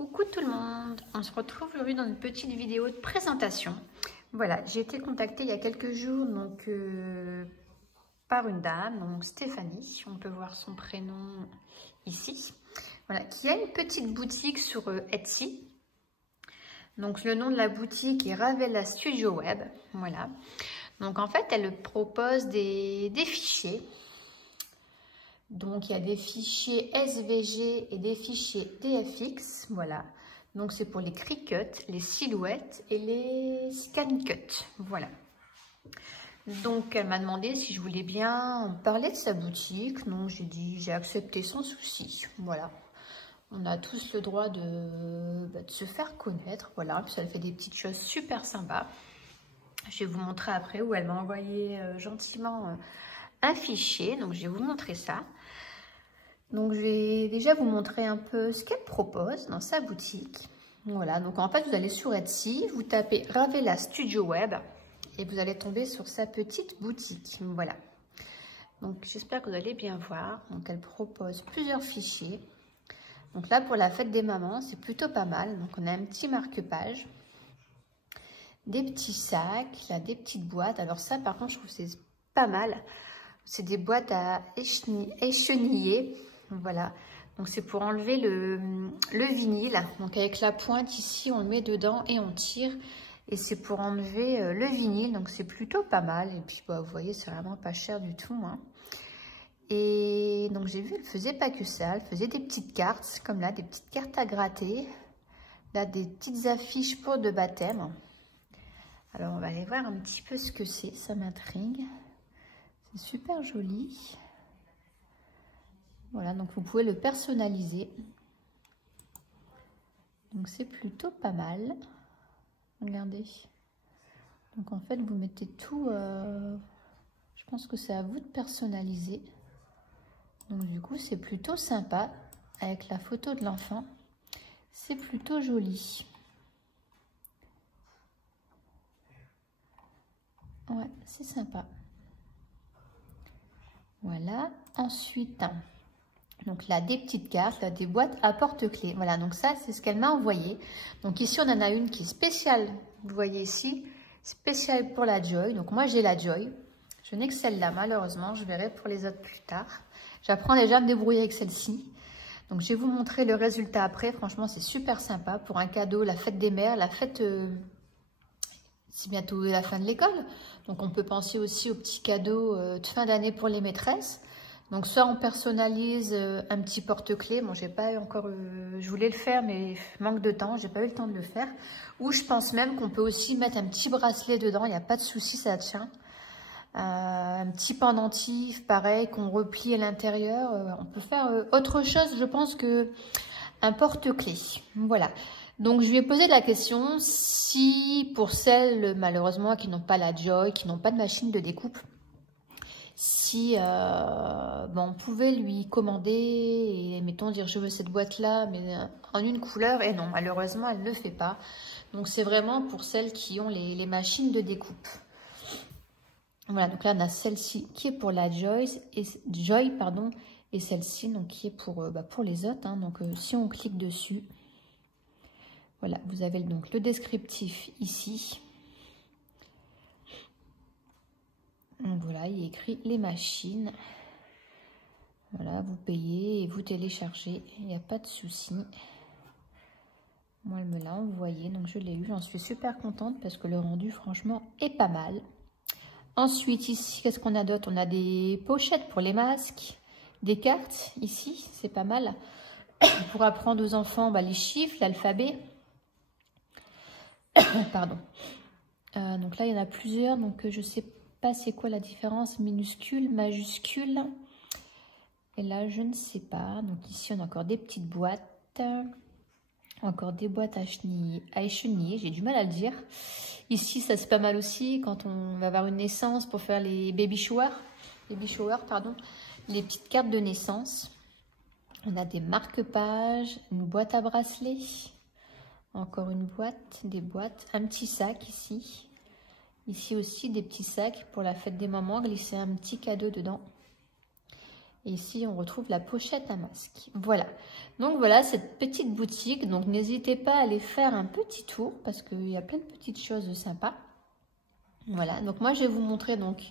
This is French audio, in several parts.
Coucou tout le monde, on se retrouve aujourd'hui dans une petite vidéo de présentation. Voilà, j'ai été contactée il y a quelques jours par une dame, donc Stéphanie, on peut voir son prénom ici, voilà, qui a une petite boutique sur Etsy. Donc le nom de la boutique est Ravella Studio Web, voilà. Donc en fait, elle propose des fichiers. Donc, il y a des fichiers SVG et des fichiers DFX, voilà. Donc, c'est pour les Cricut, les silhouettes et les ScanCut, voilà. Donc, elle m'a demandé si je voulais bien parler de sa boutique. Donc, j'ai dit, j'ai accepté sans souci, voilà. On a tous le droit de se faire connaître, voilà. Puis, elle fait des petites choses super sympas. Je vais vous montrer après où elle m'a envoyé gentiment un fichier. Donc, je vais vous montrer ça. Donc, je vais déjà vous montrer un peu ce qu'elle propose dans sa boutique. Voilà, donc en fait, vous allez sur Etsy, vous tapez Ravella Studio Web et vous allez tomber sur sa petite boutique. Voilà. Donc, j'espère que vous allez bien voir. Donc, elle propose plusieurs fichiers. Donc là, pour la fête des mamans, c'est plutôt pas mal. Donc, on a un petit marque-page, des petits sacs, là, des petites boîtes. Alors ça, par contre, je trouve que c'est pas mal. C'est des boîtes à écheniller. Voilà, donc c'est pour enlever le vinyle. Donc avec la pointe ici, on le met dedans et on tire. Et c'est pour enlever le vinyle, donc c'est plutôt pas mal. Et puis bah, vous voyez, c'est vraiment pas cher du tout, hein. Et donc j'ai vu, elle faisait pas que ça, elle faisait des petites cartes, comme là, des petites cartes à gratter. Là, des petites affiches pour de baptême. Alors on va aller voir un petit peu ce que c'est, ça m'intrigue. C'est super joli. Voilà, donc vous pouvez le personnaliser. Donc c'est plutôt pas mal. Regardez. Donc en fait, vous mettez tout... je pense que c'est à vous de personnaliser. Donc du coup, c'est plutôt sympa. Avec la photo de l'enfant. C'est plutôt joli. Ouais, c'est sympa. Voilà. Ensuite... Donc là, des petites cartes, là, des boîtes à porte-clés. Voilà, donc ça, c'est ce qu'elle m'a envoyé. Donc ici, on en a une qui est spéciale. Vous voyez ici, spéciale pour la Joy. Donc moi, j'ai la Joy. Je n'ai que celle-là, malheureusement. Je verrai pour les autres plus tard. J'apprends déjà à me débrouiller avec celle-ci. Donc, je vais vous montrer le résultat après. Franchement, c'est super sympa pour un cadeau, la fête des mères, la fête... c'est bientôt la fin de l'école. Donc, on peut penser aussi aux petits cadeaux de fin d'année pour les maîtresses. Donc soit on personnalise un petit porte-clés. Bon, j'ai pas encore je voulais le faire, mais manque de temps, j'ai pas eu le temps de le faire. Ou je pense même qu'on peut aussi mettre un petit bracelet dedans, il n'y a pas de souci, ça tient. Un petit pendentif, pareil, qu'on replie à l'intérieur. On peut faire autre chose, je pense, que un porte-clés. Voilà. Donc, je lui ai posé la question si, pour celles, malheureusement, qui n'ont pas la Joy, qui n'ont pas de machine de découpe, si on pouvait lui commander et mettons dire je veux cette boîte là mais en une couleur, et non, malheureusement elle ne le fait pas. Donc c'est vraiment pour celles qui ont les machines de découpe. Voilà, donc là on a celle-ci qui est pour la Joy et celle-ci donc qui est pour les autres, hein. Donc si on clique dessus, voilà, vous avez donc le descriptif ici. Donc voilà, il y a écrit les machines. Voilà, vous payez et vous téléchargez. Il n'y a pas de souci. Moi, elle me l'a envoyé, donc je l'ai eu. J'en suis super contente parce que le rendu, franchement, est pas mal. Ensuite, ici, qu'est-ce qu'on a d'autre? On a des pochettes pour les masques, des cartes, ici, c'est pas mal. Pour apprendre aux enfants les chiffres, l'alphabet. Pardon. Donc là, il y en a plusieurs, donc je sais pas c'est quoi la différence, minuscule, majuscule. Et là, je ne sais pas. Donc ici, on a encore des petites boîtes. Encore des boîtes à écheniller. J'ai du mal à le dire. Ici, ça c'est pas mal aussi quand on va avoir une naissance pour faire les baby showers. Les petites cartes de naissance. On a des marque-pages, une boîte à bracelet. Encore une boîte, des boîtes. Un petit sac ici. Ici aussi, des petits sacs pour la fête des mamans. Glisser un petit cadeau dedans. Et ici, on retrouve la pochette à masque. Voilà. Donc voilà cette petite boutique. Donc n'hésitez pas à aller faire un petit tour parce qu'il y a plein de petites choses sympas. Voilà. Donc moi, je vais vous montrer donc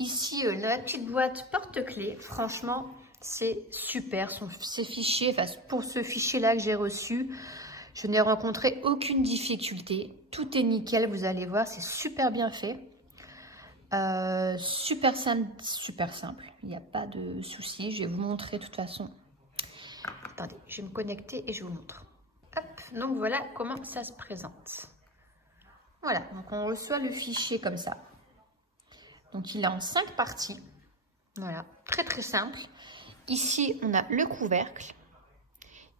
ici la petite boîte porte-clés. Franchement, c'est super. Ces fichiers, enfin pour ce fichier-là que j'ai reçu, je n'ai rencontré aucune difficulté. Tout est nickel, vous allez voir, c'est super bien fait. Super simple, il n'y a pas de souci. Je vais vous montrer de toute façon. Attendez, je vais me connecter et je vous montre. Hop, donc voilà comment ça se présente. Voilà, donc on reçoit le fichier comme ça. Donc il est en 5 parties. Voilà, très simple. Ici, on a le couvercle.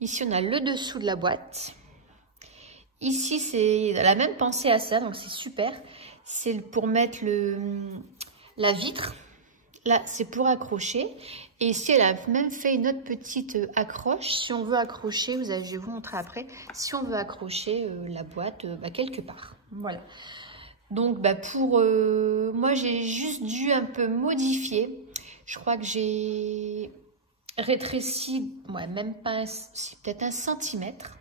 Ici, on a le dessous de la boîte. Ici, c'est la même pensée à ça, donc c'est super. C'est pour mettre la vitre. Là, c'est pour accrocher. Et ici, elle a même fait une autre petite accroche. Si on veut accrocher, je vais vous montrer après, si on veut accrocher la boîte quelque part. Voilà. Donc, moi, j'ai juste dû un peu modifier. Je crois que j'ai rétréci, ouais, même pas, peut-être 1 centimètre.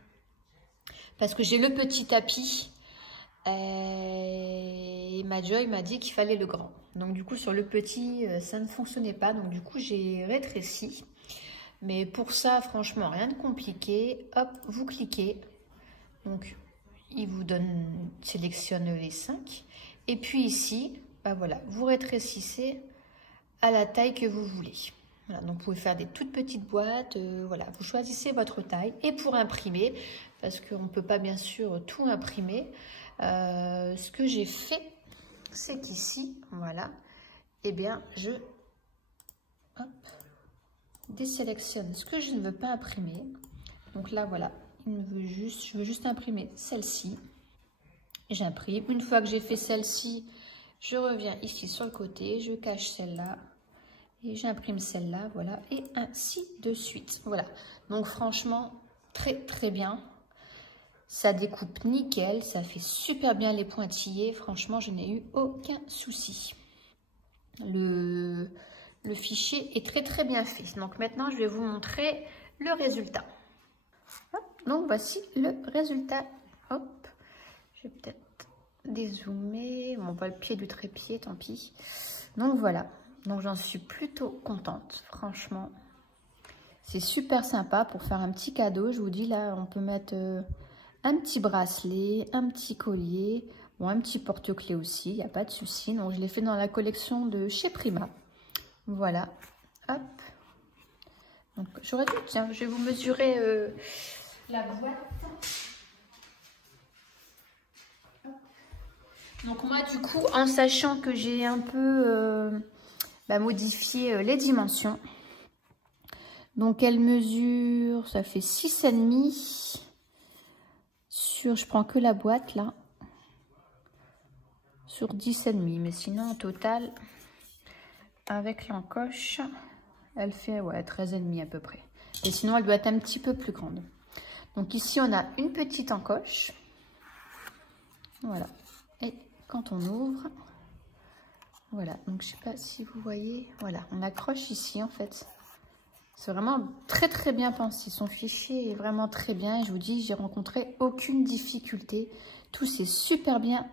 Parce que j'ai le petit tapis. Et Joy m'a dit qu'il fallait le grand. Donc du coup sur le petit ça ne fonctionnait pas. Donc du coup j'ai rétréci. Mais pour ça franchement rien de compliqué. Hop, vous cliquez. Donc il vous sélectionne les 5. Et puis ici, voilà, vous rétrécissez à la taille que vous voulez. Voilà, donc vous pouvez faire des toutes petites boîtes. Voilà, vous choisissez votre taille. Et pour imprimer, parce qu'on ne peut pas bien sûr tout imprimer. Ce que j'ai fait, c'est qu'ici, voilà, eh bien, je désélectionne ce que je ne veux pas imprimer. Donc là, voilà, je veux juste imprimer celle-ci. J'imprime. Une fois que j'ai fait celle-ci, je reviens ici sur le côté, je cache celle-là et j'imprime celle-là, voilà, et ainsi de suite. Voilà, donc franchement, très bien. Ça découpe nickel, ça fait super bien les pointillés. Franchement, je n'ai eu aucun souci. Le fichier est très bien fait. Donc maintenant, je vais vous montrer le résultat. Hop, donc voici le résultat. Hop, je vais peut-être dézoomer. Bon, pas le pied du trépied, tant pis. Donc voilà. Donc j'en suis plutôt contente, franchement. C'est super sympa pour faire un petit cadeau. Je vous dis là, on peut mettre un petit bracelet, un petit collier, bon, un petit porte-clés aussi, il n'y a pas de souci. Donc je l'ai fait dans la collection de chez Prima. Voilà, hop. Donc j'aurais dû, tiens, je vais vous mesurer la boîte. Donc moi du coup, en sachant que j'ai un peu modifié les dimensions, donc elle mesure, ça fait 6,5 sur, je prends que la boîte là, sur 10,5, mais sinon au total, avec l'encoche, elle fait ouais, 13,5 à peu près. Et sinon elle doit être un petit peu plus grande. Donc ici on a une petite encoche, voilà. Et quand on ouvre, voilà, donc je sais pas si vous voyez, voilà, on accroche ici en fait. C'est vraiment très bien pensé. Son fichier est vraiment très bien. Et je vous dis, j'ai rencontré aucune difficulté. Tout s'est super bien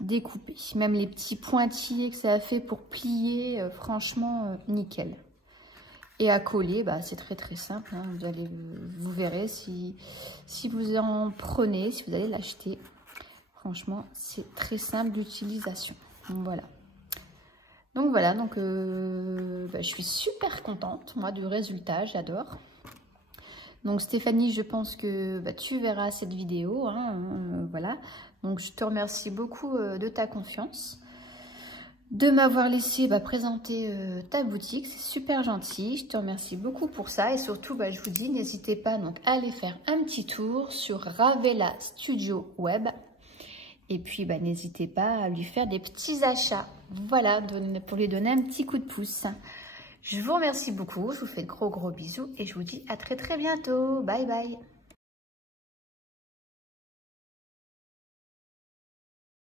découpé. Même les petits pointillés que ça a fait pour plier, franchement, nickel. Et à coller, c'est très simple. Hein. Vous verrez si vous en prenez, si vous allez l'acheter. Franchement, c'est très simple d'utilisation. Voilà. Donc voilà, donc je suis super contente, moi, du résultat, j'adore. Donc Stéphanie, je pense que tu verras cette vidéo, hein, voilà. Donc je te remercie beaucoup de ta confiance, de m'avoir laissé présenter ta boutique, c'est super gentil. Je te remercie beaucoup pour ça et surtout, je vous dis, n'hésitez pas donc à aller faire un petit tour sur Ravella Studio Web. Et puis, n'hésitez pas à lui faire des petits achats. Voilà, pour lui donner un petit coup de pouce. Je vous remercie beaucoup. Je vous fais de gros bisous et je vous dis à très bientôt. Bye bye.